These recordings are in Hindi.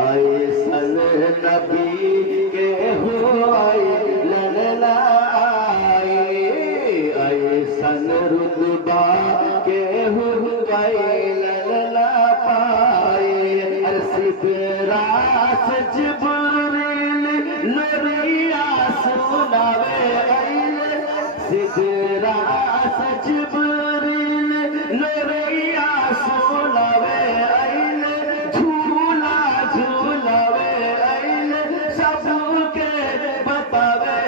ऐसन नबी के हुआई ललनाई ऐसन रुतबा के हुआई ललना पाए सिफरा जिब्रील लोरिया सुनावे सिफरा जिब्रील लोरिया सुनावे झूला झूलावे सबके बतावे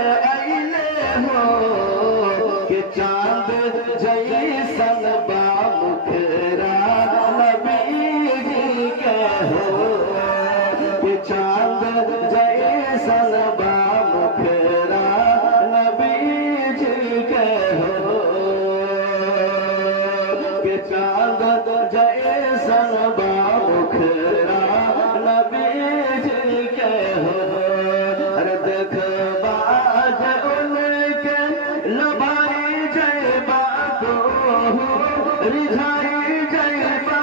हो कि चांद जैसन बा मुखरा नबी जी के हो कि चांद जैसन बा मुखरा नबी जी के हो कि चांद जैसन बा मुखरा नबी जी के हो अरे देखबा उनके लभाई जयबा तो रिझाई जयबा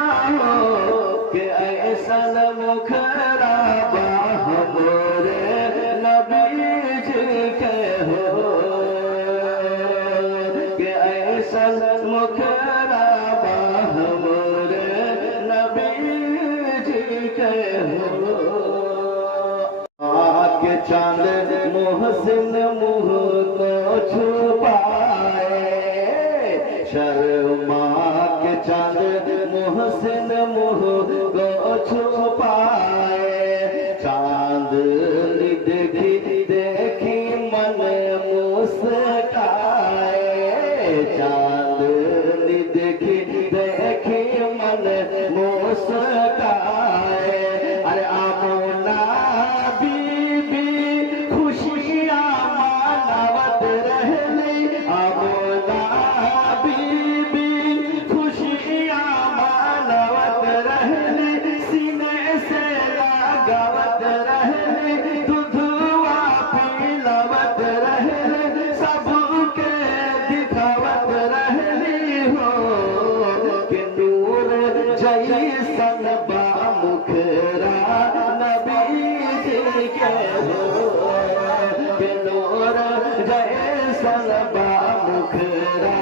के ऐसन मुखरा बा हमरे नबी जी के हो के ऐसन मुखरा बा हमरे नबी जी के हो के चांद मोहसिन मुँह को छुपाए शर्मा के चांद मोहसिन मुँह को छुपाए चांदनी देखी देखी मन मुस्काए चांदनी देखी देखी मन मुस्काए अरे आमोना बीबी खुशियाँ मानवत रहली आमोना बीबी खुशियाँ मानवत रहली सीने से लगावत रहली दूधवा पिलावत रहली सबके दिखावत रहली हो कि नूर जैसन बा मुखरा नबी जी के हो कि नूर जैसन बा मुखरा